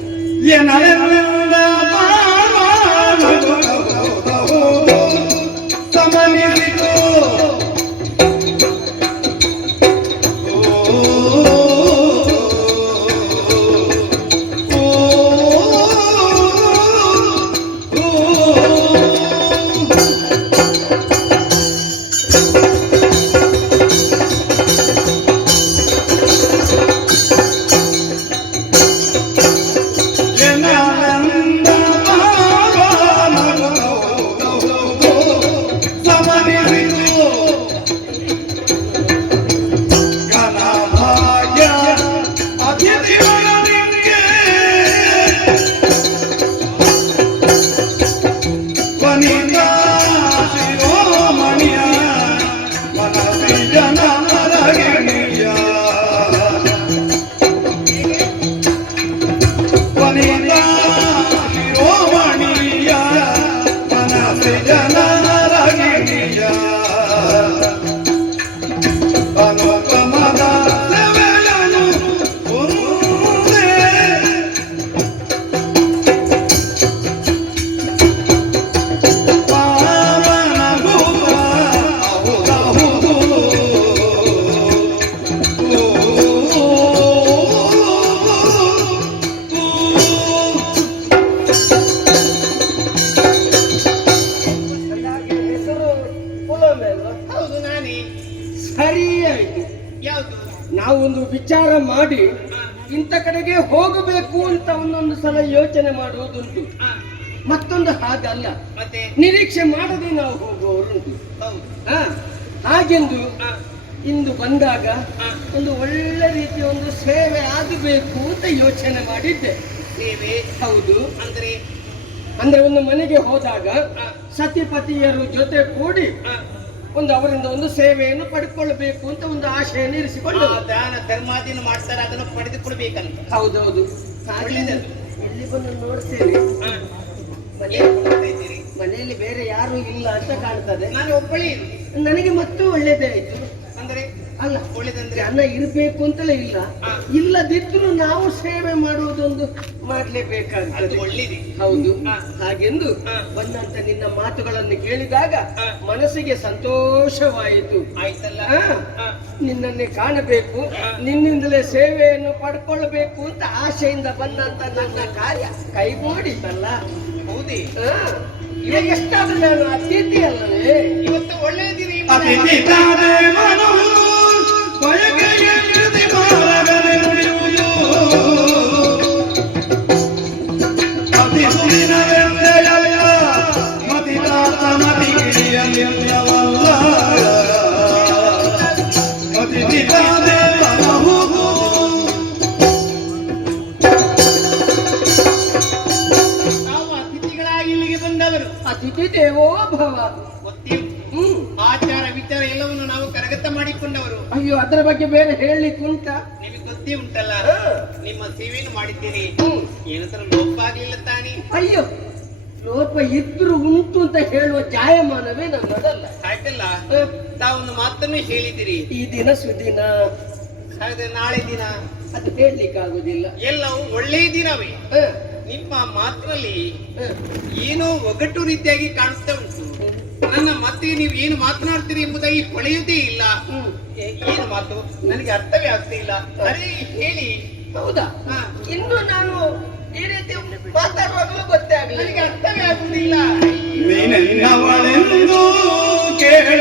ಹೌದು, ನಾನೇ. ಸರಿಯಾಯಿತು. ಯಾವುದು? ನಾವೊಂದು ವಿಚಾರ ಮಾಡಿ ಇಂಥ ಕಡೆಗೆ ಹೋಗಬೇಕು ಅಂತ ಒಂದೊಂದು ಸಲ ಯೋಚನೆ ಮಾಡುವುದುಂಟು. ಮತ್ತೊಂದು ಹಾಗಲ್ಲ, ಮತ್ತೆ ನಿರೀಕ್ಷೆ ಮಾಡದೆ ನಾವು ಹೋಗುವವರುಂಟು. ಹೌದು. ಹಾಗೆಂದು ಇಂದು ಬಂದಾಗ ಒಂದು ಒಳ್ಳೆ ರೀತಿಯ ಒಂದು ಸೇವೆ ಆಗಬೇಕು ಅಂತ ಯೋಚನೆ ಮಾಡಿದ್ದೆ. ಸೇವೆ? ಹೌದು. ಅಂದ್ರೆ ಒಂದು ಮನೆಗೆ ಹೋದಾಗ ಸತಿಪತಿಯರು ಜೊತೆ ಕೂಡಿ ಒಂದು ಅವರಿಂದ ಒಂದು ಸೇವೆಯನ್ನು ಪಡ್ಕೊಳ್ಬೇಕು ಅಂತ ಒಂದು ಆಶೆಯನ್ನು ಇರಿಸಿಕೊಂಡು ದಾನ ಧರ್ಮಾದಿನ ಮಾಡ್ತಾರೆ, ಅದನ್ನು ಪಡೆದುಕೊಳ್ಬೇಕಂತ. ಹೌದೌದು. ಒಳ್ಳೆಯದದು. ಇಲ್ಲಿ ಬಂದು ನೋಡ್ತೇನೆ, ಮನೆಯಲ್ಲಿ ಬೇರೆ ಯಾರು ಇಲ್ಲ ಅಂತ ಕಾಣ್ತದೆ. ನಾನು ಒಬ್ಬಳೇ. ನನಗೆ ಮತ್ತೂ ಒಳ್ಳೇದೇ ಆಯ್ತು. ಅಂದ್ರೆ ಅಲ್ಲ, ಒಳ್ಳೇದಂದ್ರೆ ಅನ್ನ ಇರ್ಬೇಕು ಅಂತಲೇ ಇಲ್ಲ, ಇಲ್ಲದಿದ್ರು ನಾವು ಸೇವೆ ಮಾಡುವುದೊಂದು ಮಾಡ್ಲೇಬೇಕಾಗ್ತದೆ. ಒಳ್ಳೇದಿ. ಹೌದು. ಹಾಗೆಂದು ಬಂದಂತ ನಿನ್ನ ಮಾತುಗಳನ್ನು ಕೇಳಿದಾಗ ಮನಸ್ಸಿಗೆ ಸಂತೋಷವಾಯಿತು. ಆಯ್ತಲ್ಲ? ನಿನ್ನನ್ನೇ ಕಾಣಬೇಕು, ನಿನ್ನಿಂದಲೇ ಸೇವೆಯನ್ನು ಪಡ್ಕೊಳ್ಬೇಕು ಅಂತ ಆಶೆಯಿಂದ ಬಂದಂತ ನನ್ನ ಕಾರ್ಯ ಕೈಗೂಡಿತಲ್ಲ. ಹೌದೇ? ಎಷ್ಟಾದ್ರೂ ನಾನು ಅತಿಥಿ ಅಲ್ಲವೇ? ಇವತ್ತು ಒಳ್ಳೆಯ ದಿನ. ಅತಿಥಿ ದೇವೋ ಭವ. ಗೊತ್ತೇ ಆಚಾರ ವಿಚಾರ ಎಲ್ಲವನ್ನು ನಾವು ಕರಗತ ಮಾಡಿಕೊಂಡವರು. ಅಯ್ಯೋ, ಅದರ ಬಗ್ಗೆ ಬೇರೆ ಹೇಳಲಿಕ್ಕೆ ಉಂಟಾ? ನಿಮಗೆ ಗೊತ್ತೇ ಉಂಟಲ್ಲ, ನಿಮ್ಮ ಸೇವೆಯನ್ನು ಮಾಡಿದ್ದೇನೆ, ಏನಂತರ ಲೋಪ ಆಗ್ಲಿಲ್ಲ ತಾನೇ? ಅಯ್ಯೋ, ಲೋಪ ಇದ್ರು ಉಂಟು ಅಂತ ಹೇಳುವ ಜಾಯಮಾನವೇ ನನ್ನದಲ್ಲ. ಹಾಗಲ್ಲ, ತಾವೊಂದು ಮಾತನ್ನು ಹೇಳಿದಿರಿ, ಈ ದಿನ ಸುದಿನ, ಹಾಗಾದ್ರೆ ನಾಳೆ ದಿನ ಅದು ಹೇಳಲಿಕ್ಕೆ ಆಗುದಿಲ್ಲ. ಎಲ್ಲವೂ ಒಳ್ಳೆಯ ದಿನವೇ. ನಿಮ್ಮ ಮಾತಿನಲ್ಲಿ ಏನೋ ಒಗಟು ರೀತಿಯಾಗಿ ಕಾಣಿಸ್ತಾ ಉಂಟು. ನನ್ನ ಮತ್ತೆ ನೀವು ಏನು ಮಾತನಾಡ್ತೀರಿ ಎಂಬುದಾಗಿ ಹೊಳೆಯುವುದೇ ಇಲ್ಲ. ಏನು ಮಾತು ನನಗೆ ಅರ್ಥವೇ ಆಗ್ತಾ ಇಲ್ಲ. ಅರೇ ಹೇಳಿ. ಹೌದಾ? ಇನ್ನು ನಾನು ಈ ರೀತಿ ಮಾತಾಡುವಾಗಲೂ ಗೊತ್ತೇ ಆಗಲಿ, ನನಗೆ ಅರ್ಥವೇ ಆಗುವುದಿಲ್ಲ. ನೀನೆನ್ನವಳೆಂದು ಕೇಳು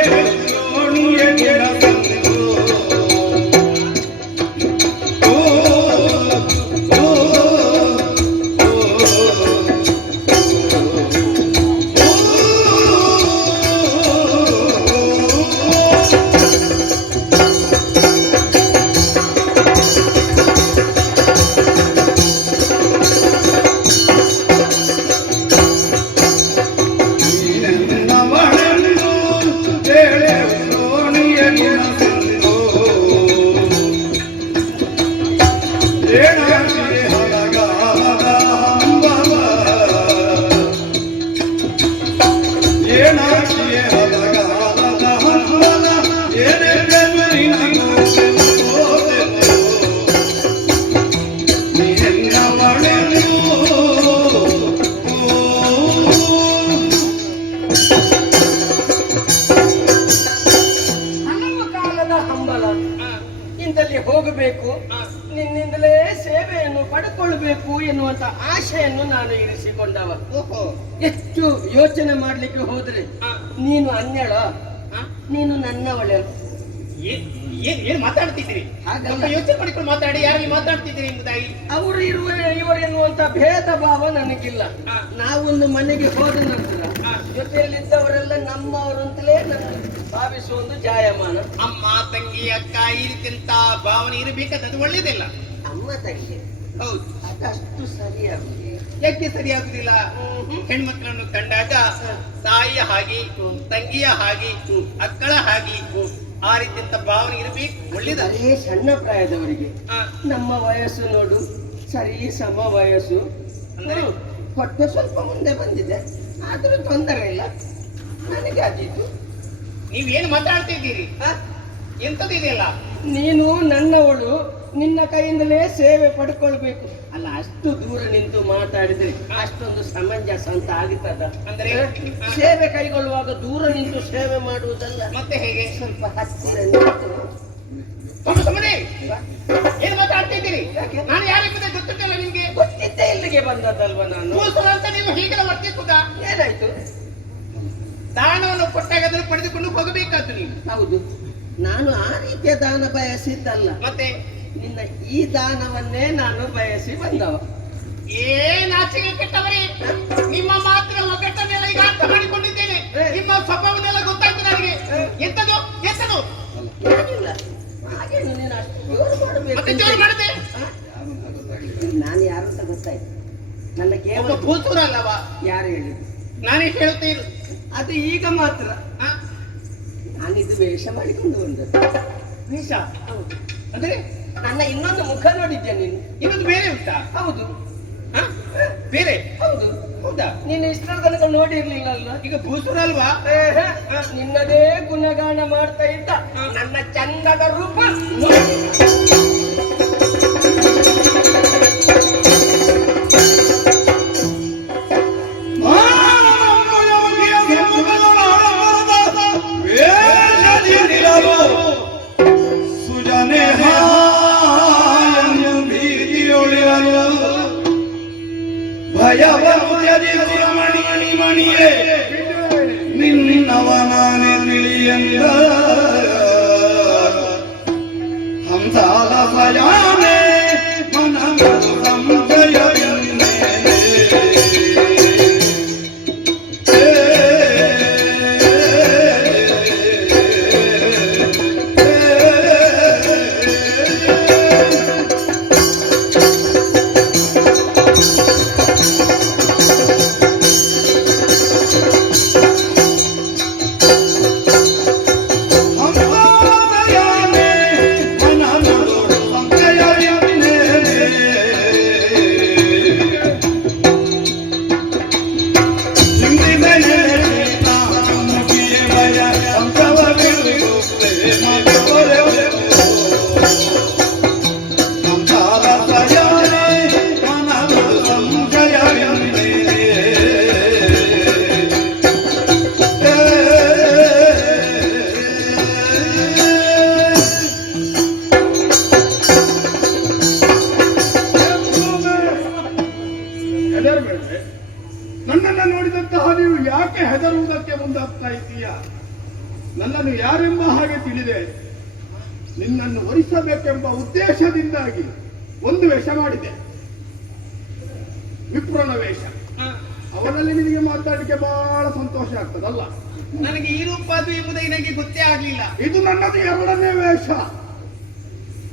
ಹೋಗಬೇಕು, ನಿನ್ನಿಂದಲೇ ಸೇವೆಯನ್ನು ಪಡ್ಕೊಳ್ಬೇಕು ಎನ್ನುವಂತ ಆಶೆಯನ್ನು ನಾನು ಇರಿಸಿಕೊಂಡವ. ಎಷ್ಟು ಯೋಚನೆ ಮಾಡ್ಲಿಕ್ಕೆ ಹೋದ್ರೆ ನೀನು ಅನ್ಯಳ, ನೀನು ನನ್ನವಳೆ. ಏನ್ ಮಾತಾಡ್ತಿದ್ದೀರಿ? ಹಾಗಲ್ಲ, ಯೋಚನೆ ಮಾಡಿಕೊಂಡು ಮಾತಾಡಿ. ಯಾರಲ್ಲಿ ಮಾತಾಡ್ತಿದ್ದೀರಿ ಎಂಬುದಾಗಿ ಅವರು ಇವರು ಎನ್ನುವಂತ ಭೇದ ಭಾವ ನನಗಿಲ್ಲ. ನಾವೊಂದು ಮನೆಗೆ ಹೋದ ನಂತರ ಜೊತೆಯಲ್ಲಿದ್ದವರೆಲ್ಲ ನಮ್ಮವರು ಅಂತಲೇ ನನ್ನ ಭಾವಿಸುವ ಒಂದು ಜಾಯಮಾನ. ಅಮ್ಮ, ತಂಗಿ, ಅಕ್ಕ ಈ ರೀತಿಯಂತ ಭಾವನೆ ಇರಬೇಕಾದ ಅದು ಒಳ್ಳೇದಿಲ್ಲ. ಅಮ್ಮ ತಂಗಿ, ಹೌದು, ಅದಷ್ಟು ಸರಿಯಾಗುದಿಲ್ಲ. ಯಾಕೆ ಸರಿಯಾಗುದಿಲ್ಲ? ಹೆಣ್ಮಕ್ಳನ್ನು ಕಂಡಾಗ ತಾಯಿಯ ಹಾಗೆ, ತಂಗಿಯ ಹಾಗೆ, ಅಕ್ಕಳ ಹಾಗೆ ಆ ರೀತಿಯಂತ ಭಾವನೆ ಇರಬೇಕು, ಒಳ್ಳೇದಲ್ಲ. ಸಣ್ಣ ಪ್ರಾಯದವರಿಗೆ ನಮ್ಮ ವಯಸ್ಸು ನೋಡು, ಸರಿ ಸಮ ವಯಸ್ಸು ಅಂದರೆ ಹೊಟ್ಟೆ ಸ್ವಲ್ಪ ಮುಂದೆ ಬಂದಿದೆ, ಆದ್ರೂ ತೊಂದರೆ ಇಲ್ಲ ನನಗೆ. ಅದಿತ್ತು ನೀವೇನು ಮಾತಾಡ್ತಿದ್ದೀರಿ? ಎಂತದಿದೆಯಲ್ಲ, ನೀನು ನನ್ನವಳು, ನಿನ್ನ ಕೈಯಿಂದಲೇ ಸೇವೆ ಪಡ್ಕೊಳ್ಬೇಕು. ಅಲ್ಲ, ಅಷ್ಟು ದೂರ ನಿಂತು ಮಾತಾಡಿದ್ರೆ ಅಷ್ಟೊಂದು ಸಮಂಜಸ ಅಂತ ಆಗುತ್ತದ? ಅಂದ್ರೆ ಸೇವೆ ಕೈಗೊಳ್ಳುವಾಗ ದೂರ ನಿಂತು ಸೇವೆ ಮಾಡುವುದಲ್ಲ, ಮತ್ತೆ ಹೇಗೆ? ಸ್ವಲ್ಪ ಹತ್ತಿರ ನಿಂತು. ಸುಮ್ಮನೆ ಏನು ಮಾತಾಡ್ತಿದ್ದೀರಿ? ನಾನು ಯಾರೆಂಬುದೇ ಗೊತ್ತಿಲ್ಲ ನಿಮ್ಗೆ? ಗೊತ್ತಿದ್ದೇ ಇಲ್ಲಿಗೆ ಬಂದದ್ದಲ್ವ ನಾನು. ಕೂಸು ಅಂತ ನೀವು ಹೀಗೆಲ್ಲ ವರ್ತಿಸುವುದಾ? ಏನಾಯ್ತು? ದಾನವನ್ನು ಕೊಟ್ಟಾಗ ಅದನ್ನು ಪಡೆದುಕೊಂಡು ಹೋಗಬೇಕಾದ್ದು ನೀವು. ಹೌದು, ನಾನು ಆ ರೀತಿಯ ದಾನ ಬಯಸಿದ್ದಲ್ಲ. ಮತ್ತೆ ನಿನ್ನ ಈ ದಾನವನ್ನೇ ನಾನು ಬಯಸಿ ಬಂದವ. ಏನ್ ಆಚೆಗೆ ಕೆಟ್ಟವರೇ, ನಿಮ್ಮ ಮಾತಿನ ಒಗ್ಗಟ್ಟನ್ನೆಲ್ಲ ಈಗ ಅರ್ಥ ಮಾಡಿಕೊಂಡಿದ್ದೇನೆ. ನಿಮ್ಮ ಸ್ವಭಾವನೆಲ್ಲ ಗೊತ್ತಾಯ್ತು ನನಗೆ. ಎಂತದು ಎಂತದು? ಏನಿಲ್ಲ, ಹಾಗೇನು ನೀನು ಅಷ್ಟು ಜೋರು ಮತ್ತೆ ಮಾಡಬೇಕು. ಜೋರು ಮಾಡಿದೆ. ನಾನು ಯಾರು ಅಂತ ಗೊತ್ತಾಯ್ತು. ನನ್ನ ಒಬ್ಬ ಕೇವಲ ಭೂತೂರ ಅಲ್ಲವ? ಯಾರು ಹೇಳಿದ್ರು? ನಾನೇ ಹೇಳುತ್ತೇ ಇರು. ಅದು ಈಗ ಮಾತ್ರ. ನಾನಿದು ವೇಷ ಮಾಡಿಕೊಂಡು ಬಂದದ್ದು. ವೇಷ ಹೌದು. ಅಂದ್ರೆ ನನ್ನ ಇನ್ನೊಂದು ಮುಖ ನೋಡಿದ್ಯಾ ನೀನು? ಇನ್ನೊಂದು ಬೇರೆ ಉಂಟಾ? ಹೌದು. ಬೇರೆ? ಹೌದು. ಹೌದಾ? ನೀನು ಇಷ್ಟರ ತನಕ ನೋಡಿರ್ಲಿಲ್ಲ ಅಲ್ಲ? ಈಗ ಭೂಸೂರ ಅಲ್ವಾ? ನಿನ್ನದೇ ಗುಣಗಾನ ಮಾಡ್ತಾ ಇದ್ದ ನನ್ನ ಚಂದದ ರೂಪ ಸುಜನೆ ಭಯವನ್ನು ತ್ಯಜಿಸಿ ಮಣಿ ಮಣಿಯೇ ನಿನ್ನವನಾನೆ ತಿಳಿಯಂದ ಹಂಸಾಲ ಸಯಾನೆ ಮನ ಸಂಶಯ ಯಾಕೆ ಹೆದರುವುದಕ್ಕೆ ಮುಂದಾಗ್ತಾ ಇದ್ದೀಯ? ನನ್ನನ್ನು ಯಾರೆಂಬ ಹಾಗೆ ತಿಳಿದೆ. ನಿನ್ನನ್ನು ವರಿಸಬೇಕೆಂಬ ಉದ್ದೇಶದಿಂದಾಗಿ ಒಂದು ವೇಷ ಮಾಡಿದೆ, ವಿಪ್ರನ ವೇಷ. ಅವನಲ್ಲಿ ನಿನಗೆ ಮಾತಾಡಲಿಕ್ಕೆ ಬಹಳ ಸಂತೋಷ ಆಗ್ತದಲ್ಲ? ನನಗೆ ಈ ರೂಪ ಅದು ಎಂಬುದೇ ನನಗೆ ಗೊತ್ತೇ ಆಗ್ಲಿಲ್ಲ. ಇದು ನನ್ನದು ಎರಡನೇ ವೇಷ.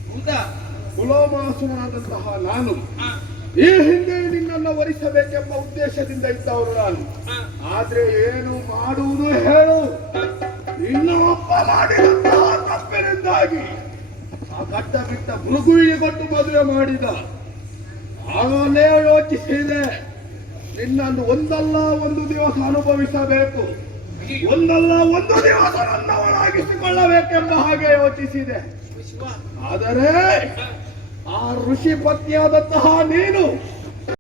ಹೌದಾ? ಕುಲೋಮಾಸುರನಾದಂತಹ ನಾನು ಆ, ಈ ಹಿಂದೆ ನಿನ್ನನ್ನು ವರಿಸಬೇಕೆಂಬ ಉದ್ದೇಶದಿಂದ ಇದ್ದವರು ನಾನು. ಆದ್ರೆ ಏನು ಮಾಡುವುದು ಹೇಳು? ಇನ್ನು ಒಬ್ಬ ಮಾಡಿದಂತಹ ತಪ್ಪಿನಿಂದಾಗಿ ಆ ಗಡ್ಡ ಬಿಟ್ಟ ಮೃಗುವಿಗೆ ಕೊಟ್ಟು ಮದುವೆ ಮಾಡಿದ. ಆಗಲೇ ಯೋಚಿಸಿದೆ, ನಿನ್ನನ್ನು ಒಂದಲ್ಲ ಒಂದು ದಿವಸ ಅನುಭವಿಸಬೇಕು, ಒಂದಲ್ಲ ಒಂದು ದಿವಸ ನನ್ನವಳಾಗಿಸಿಕೊಳ್ಳಬೇಕೆಂಬ ಹಾಗೆ ಯೋಚಿಸಿದೆ. ಶಿವ, ಆದರೆ ಆ ಋಷಿ ಪತ್ನಿಯಾದಂತಹ ನೀನು